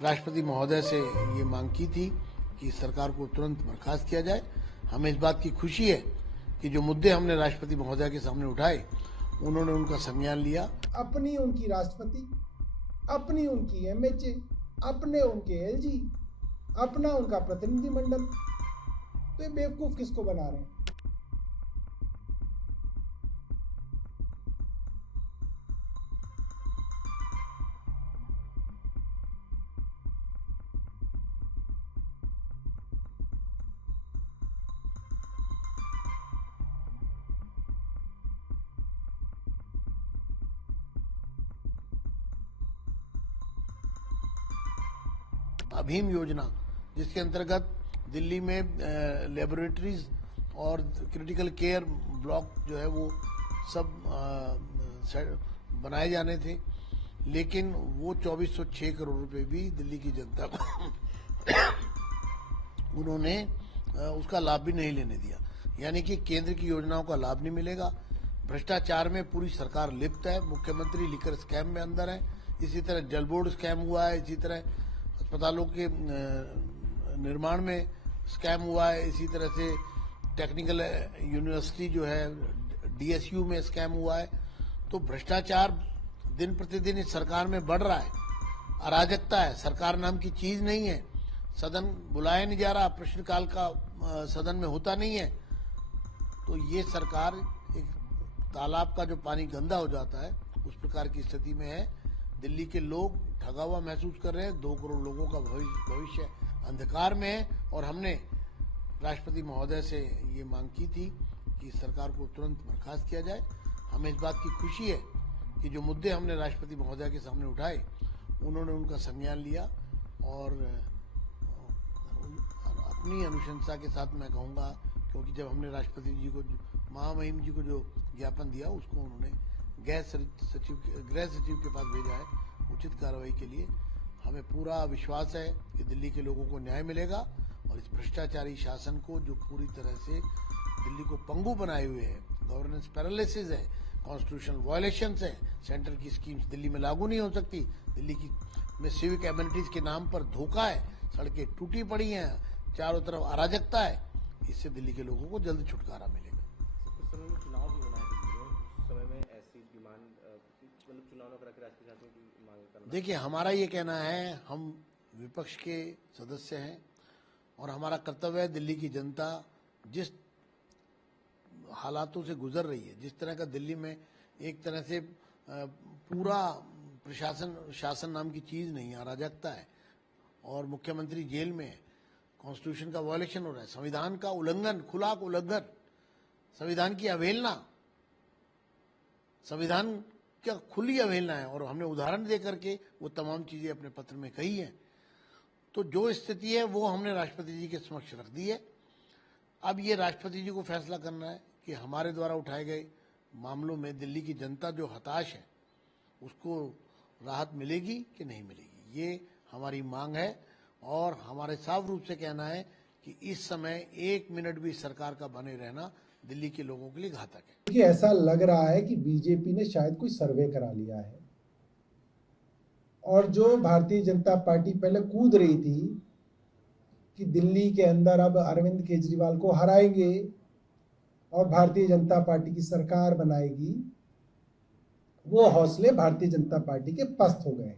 राष्ट्रपति महोदय से ये मांग की थी कि सरकार को तुरंत बर्खास्त किया जाए। हमें इस बात की खुशी है कि जो मुद्दे हमने राष्ट्रपति महोदय के सामने उठाए उन्होंने उनका संज्ञान लिया। अपनी उनकी राष्ट्रपति, अपनी उनकी एमएचए, अपने उनके एलजी, अपना उनका प्रतिनिधिमंडल, तो ये बेवकूफ किसको बना रहे हैं? अभीम योजना जिसके अंतर्गत दिल्ली में लेबोरेटरीज और क्रिटिकल केयर ब्लॉक जो है वो सब बनाए जाने थे, लेकिन वो 2406 करोड़ रुपए भी दिल्ली की जनता को उन्होंने उसका लाभ भी नहीं लेने दिया। यानी कि केंद्र की योजनाओं का लाभ नहीं मिलेगा। भ्रष्टाचार में पूरी सरकार लिप्त है। मुख्यमंत्री लिकर स्कैम में अंदर है। इसी तरह जल बोर्ड स्कैम हुआ है, इसी तरह अस्पतालों के निर्माण में स्कैम हुआ है, इसी तरह से टेक्निकल यूनिवर्सिटी जो है डीएसयू में स्कैम हुआ है। तो भ्रष्टाचार दिन प्रतिदिन इस सरकार में बढ़ रहा है। अराजकता है, सरकार नाम की चीज नहीं है। सदन बुलाया नहीं जा रहा, प्रश्नकाल का सदन में होता नहीं है। तो ये सरकार एक तालाब का जो पानी गंदा हो जाता है उस प्रकार की स्थिति में है। दिल्ली के लोग ठगा हुआ महसूस कर रहे हैं। 2 करोड़ लोगों का भविष्य अंधकार में है। और हमने राष्ट्रपति महोदय से ये मांग की थी कि सरकार को तुरंत बर्खास्त किया जाए। हमें इस बात की खुशी है कि जो मुद्दे हमने राष्ट्रपति महोदय के सामने उठाए उन्होंने उनका संज्ञान लिया और अपनी अनुशंसा के साथ मैं कहूँगा, क्योंकि जब हमने राष्ट्रपति जी को, महामहिम जी को जो ज्ञापन दिया उसको उन्होंने गृह सचिव के पास भेजा है उचित कार्रवाई के लिए। हमें पूरा विश्वास है कि दिल्ली के लोगों को न्याय मिलेगा और इस भ्रष्टाचारी शासन को जो पूरी तरह से दिल्ली को पंगु बनाए हुए है, गवर्नेंस पैरालिसिस है, कॉन्स्टिट्यूशनल वायलेशंस है, सेंटर की स्कीम्स दिल्ली में लागू नहीं हो सकती, दिल्ली की में सिविक एमिनिटीज के नाम पर धोखा है, सड़कें टूटी पड़ी हैं, चारों तरफ अराजकता है। इससे दिल्ली के लोगों को जल्द छुटकारा मिलेगा। समय में चुनाव भी होना है दिल्ली में, समय में ऐसी डिमांड मतलब चुनाव करा के राष्ट्रीय शासन की मांग करना। देखिए, हमारा ये कहना है, हम विपक्ष के सदस्य हैं और हमारा कर्तव्य है दिल्ली की जनता जिस हालातों से गुजर रही है, जिस तरह का दिल्ली में एक तरह से पूरा शासन नाम की चीज नहीं है, अराजकता है और मुख्यमंत्री जेल में है, कॉन्स्टिट्यूशन का वायलेशन हो रहा है, संविधान का उल्लंघन, खुला उल्लंघन, संविधान की अवहेलना, संविधान क्या खुली अवहेलना है। और हमने उदाहरण दे करके वो तमाम चीजें अपने पत्र में कही हैं। तो जो स्थिति है वो हमने राष्ट्रपति जी के समक्ष रख दी है। अब ये राष्ट्रपति जी को फैसला करना है कि हमारे द्वारा उठाए गए मामलों में दिल्ली की जनता जो हताश है उसको राहत मिलेगी कि नहीं मिलेगी, ये हमारी मांग है। और हमारे साफ रूप से कहना है कि इस समय 1 मिनट भी सरकार का बने रहना दिल्ली के लोगों के लिए घातक है। कि ऐसा लग रहा है कि बीजेपी ने शायद कोई सर्वे करा लिया है और जो भारतीय जनता पार्टी पहले कूद रही थी कि दिल्ली के अंदर अब अरविंद केजरीवाल को हराएंगे और भारतीय जनता पार्टी की सरकार बनाएगी, वो हौसले भारतीय जनता पार्टी के पस्त हो गए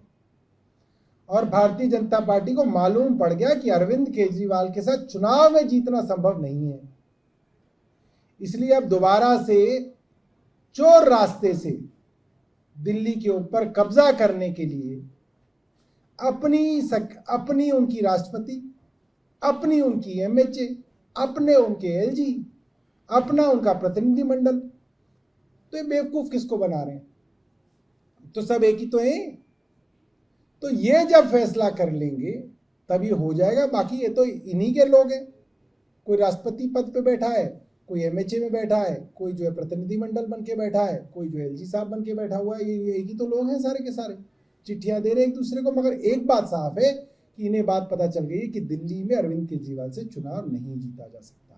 और भारतीय जनता पार्टी को मालूम पड़ गया कि अरविंद केजरीवाल के साथ चुनाव में जीतना संभव नहीं है। इसलिए अब दोबारा से चोर रास्ते से दिल्ली के ऊपर कब्जा करने के लिए अपनी उनकी राष्ट्रपति, अपनी उनकी एमएचए, अपने उनके एलजी, अपना उनका प्रतिनिधिमंडल, तो ये बेवकूफ किसको बना रहे हैं? तो सब एक ही तो है। तो ये जब फैसला कर लेंगे तभी हो जाएगा। बाकी ये तो इन्हीं के लोग हैं। कोई राष्ट्रपति पद पे बैठा है, कोई एमएचए में बैठा है, कोई जो है प्रतिनिधिमंडल बन के बैठा है, कोई जो एलजी साहब बन के बैठा हुआ है। ये एक ही तो लोग हैं सारे के सारे, चिट्ठियां दे रहे हैं एक दूसरे को। मगर एक बात साफ है कि इन्हें बात पता चल गई है कि दिल्ली में अरविंद केजरीवाल से चुनाव नहीं जीता जा सकता।